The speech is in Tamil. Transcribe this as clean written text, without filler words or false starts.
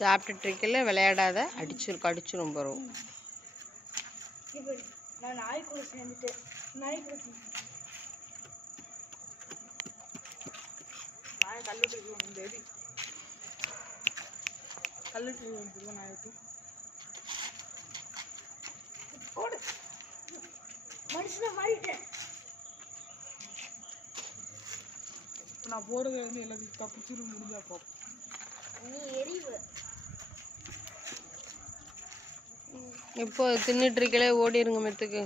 சாப்பிட்டுட்டு இருக்கல விளையாடாத, கடிச்சிரும் பரும். நான் நாய் கூட சேர்ந்துட்டு நாய் கல்லுட்டு நாய்க்கு மனுஷனை மாறிட்டேன். நான் போறது வந்து எல்லாத்தையும் தப்பிச்சிரு முடிஞ்சா போ. நீ எரிவு இப்போ தின்னுட்டு இருக்கல, ஓடிருங்க மெத்துக்கு.